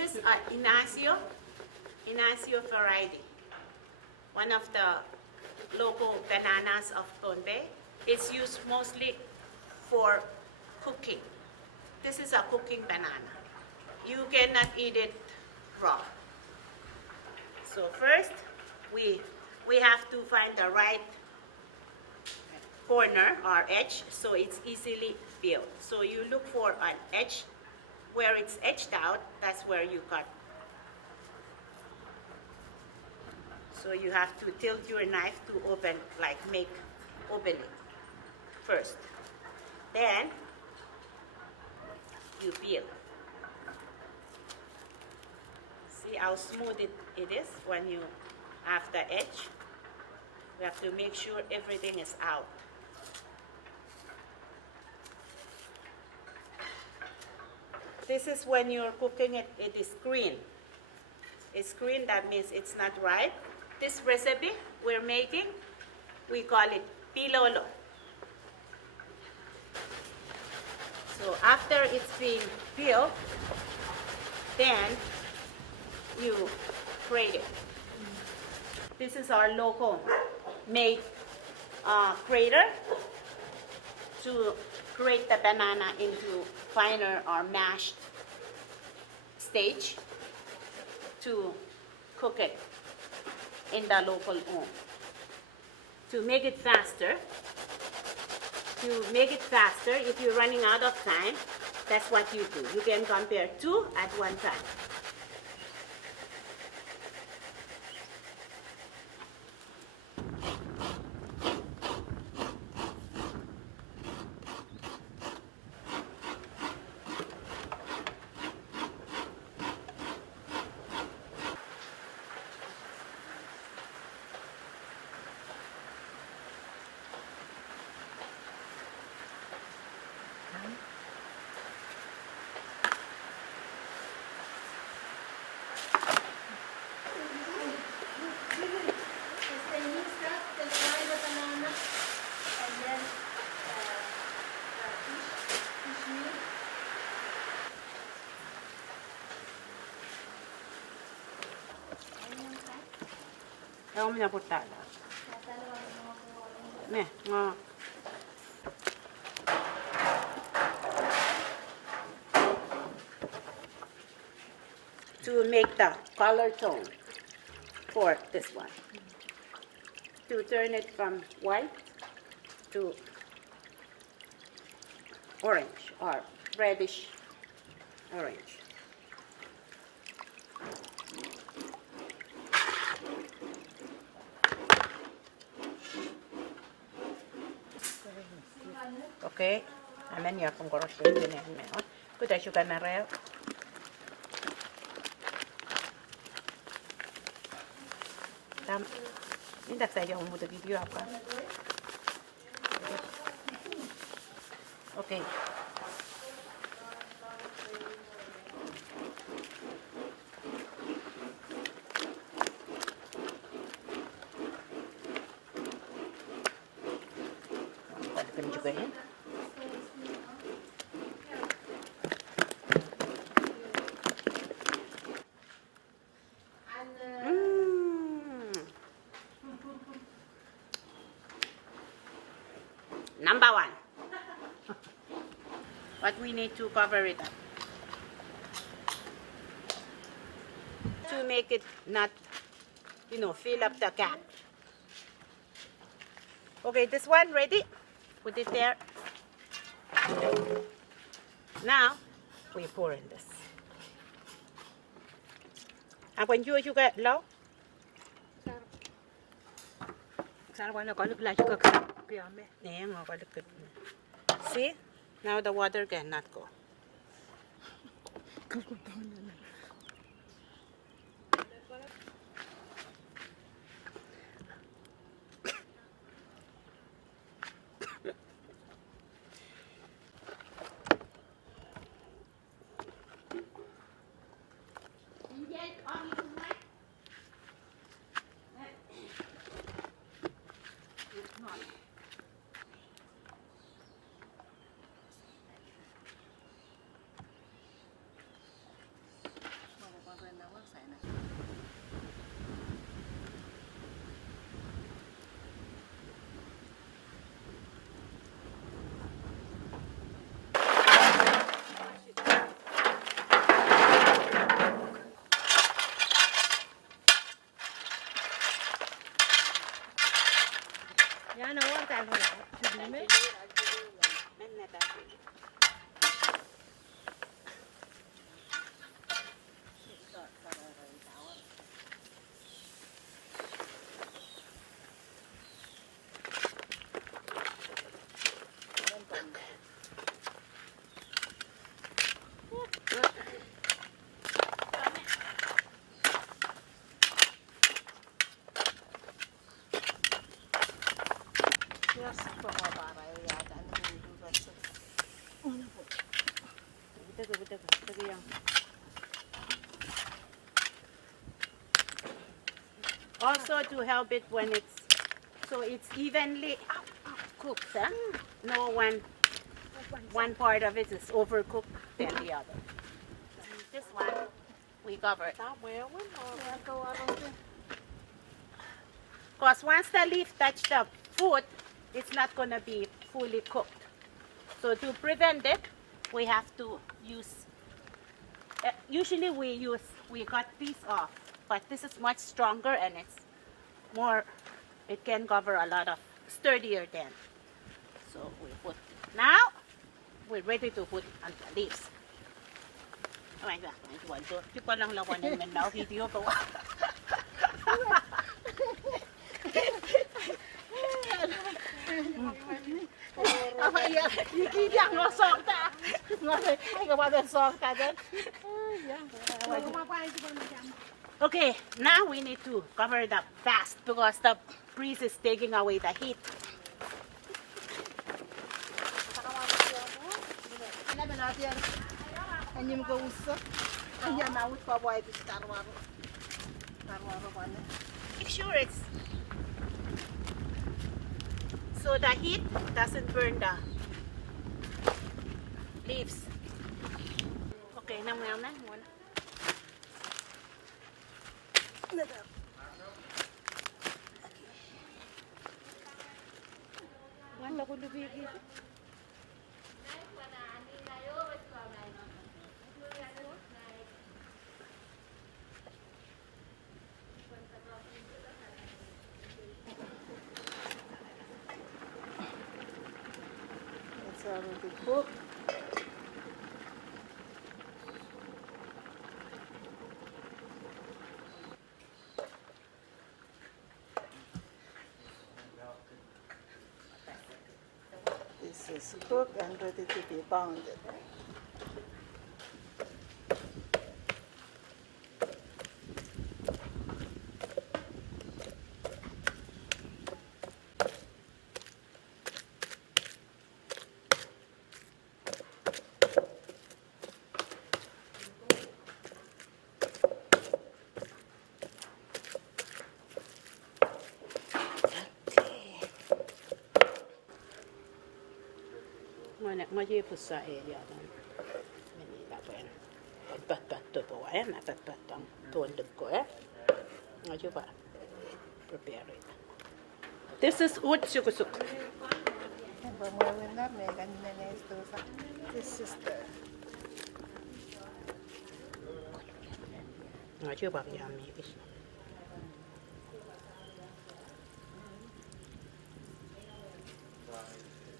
is Inacio variety, one of the local bananas of Pohnpei. It's used mostly for cooking. This is a cooking banana. You cannot eat it raw. So first, we have to find the right corner or edge so it's easily peeled. So you look for an edge. Where it's edged out, that's where you cut. So you have to tilt your knife to open, like make opening first. Then you peel. See how smooth it is when you have the edge? You have to make sure everything is out. This is when you're cooking it, it is green. It's green, that means it's not ripe. This recipe we're making, we call it pilolo. So after it's being peeled, then you grate it. This is our local made grater to grate the banana into finer or mashed stage to cook it in the local oven. To make it faster, if you're running out of time, that's what you do. You can compare two at one time. Ayaw mo na portada. Ne, nga. To make the color tone for this one. To turn it from white to orange or reddish orange. Okay, amen ya kung korosyon din yan. Kuda sugar na rin. Tam, hindi tayo umuto video apa. Okay. Balikan juga ya. Number one. But we need to cover it up. To make it not, fill up the gap. Okay, this one ready? Put it there. Now, we pour in this. And when you get low, see? Now the water cannot go. Also to help it when it's evenly cooked. Huh? No one part of it is overcooked than the other. This one we cover. Because once the leaf touch the food, it's not going to be fully cooked. So to prevent it, we have to use, usually we cut these off, but this is much stronger and it's more, it can cover a lot of sturdier then. So we put, now we're ready to put on the leaves. Oh my God, you pa lang lawan yung now video ko. Okay, now we need to cover it up fast because the breeze is taking away the heat. Make sure it's so the heat doesn't burn the leaves. Okay, now we have one. It's already cooked. This is cooked and ready to be pounded. Mä jipussa ei jäädä. Meni läpen. Pättä poa, mä pättä tuon tukkoa. Mä juba prepare it. This is utsukusuk. This is the. Mä juba yummy.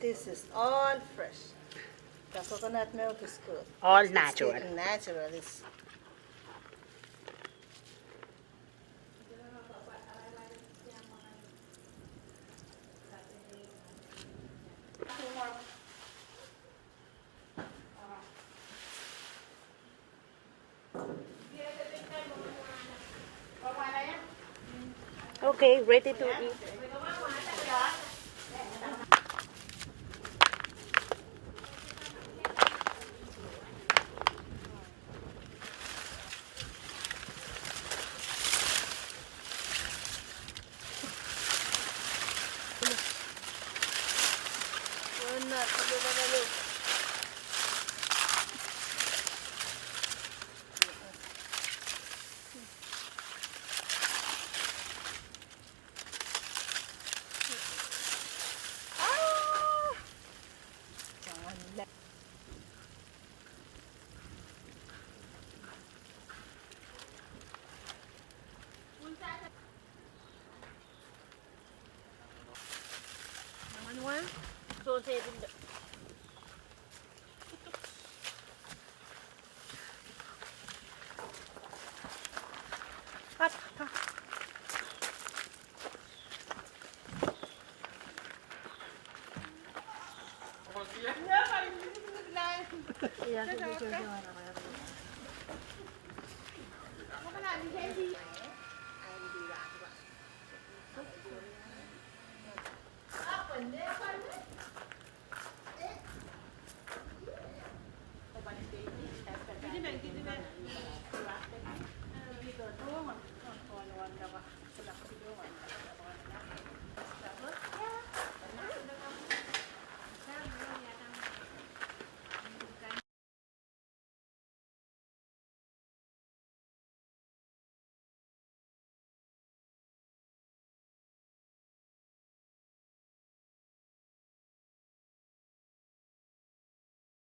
This is all fresh. The coconut milk is good. All natural. Natural. It's okay, ready to eat. So say